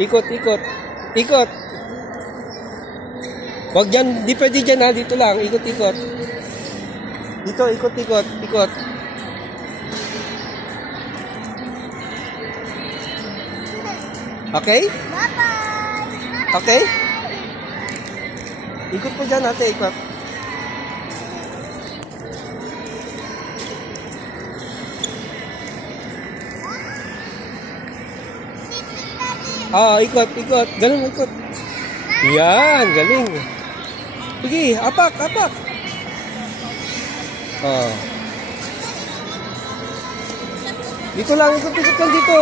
Ikot, ikot. Ikot. Wag dyan, di pwede dyan ha, dito lang. Ikot, ikot. Dito, ikot, ikot, ikot. Okay? Bye-bye! Okay? Ikot po dyan ate, ikot. Ikot, ikot. Ganun, ikot. Yan, galing. Sige, apak, apak. Dito lang, ikot, ikot lang dito.